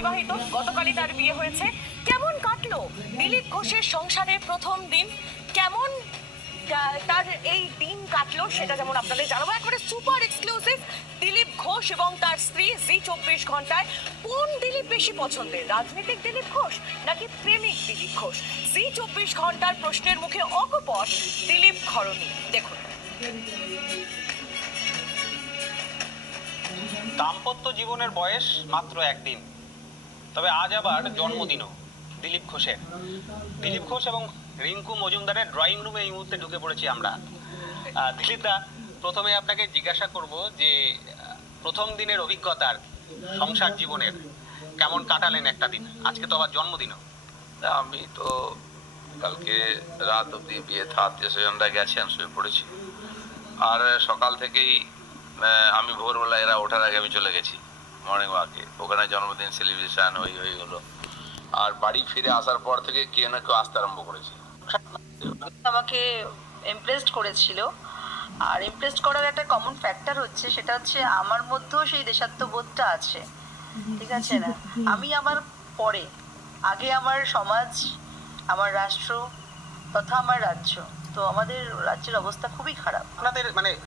অবিবাহিত, গতকালই তার বিয়ে হয়েছে। কেমন কাটলো দিলীপ ঘোষের সংসারে প্রথম দিন? কেমন তার এই দিন কাটলো সেটা যেমন আপনাদের জানাবো একেবারে সুপার এক্সক্লুসিভ। দিলীপ ঘোষ এবং তার স্ত্রী জি 24 ঘন্টায় কোন দিলীপ বেশি পছন্দের, রাজনীতিক দিলীপ ঘোষ নাকি প্রেমিক দিলীপ ঘোষ? জি 24 ঘন্টার প্রশ্নের মুখে অকপট দিলীপ ঘরণী। দেখুন। দাম্পত্য জীবনের বয়স মাত্র একদিন, তবে আজ আবার জন্মদিনও দিলীপ ঘোষের। দিলীপ ঘোষ এবং রিঙ্কু মজুমদারের ড্রয়িং রুমে এই মুহূর্তে ঢুকে পড়েছি আমরা। দিলীপ দা, প্রথমে আপনাকে জিজ্ঞাসা করব যে প্রথম দিনের অভিজ্ঞতার, সংসার জীবনের কেমন কাটালেন একটা দিন? আজকে তো আবার জন্মদিনও। আমি তো কালকে রাত অব্দি বিয়ে আত্মীয় স্বজনরা গেছেন, শুয়ে পড়েছি। আর সকাল থেকেই আমি ভোরবেলা এরা ওঠার আগে আমি চলে গেছি মর্নিং ওয়াকে। ওখানে জন্মদিন সেলিব্রেশন ওই হলো। আর বাড়ি ফিরে আসার পর থেকে কেউ না কেউ আসতে আরম্ভ করেছে। আমাকে ইমপ্রেসড করেছিল। আর ইমপ্রেসড করার একটা কমন ফ্যাক্টর হচ্ছে, সেটা হচ্ছে আমার মধ্যেও সেই দেশাত্মবোধটা আছে। ঠিক আছে না? আমি আমার পরে, আগে আমার সমাজ, আমার রাষ্ট্র তথা আমার রাজ্য। তো আমাদের রাজ্যের অবস্থা খুবই খারাপ। আপনাদের মানে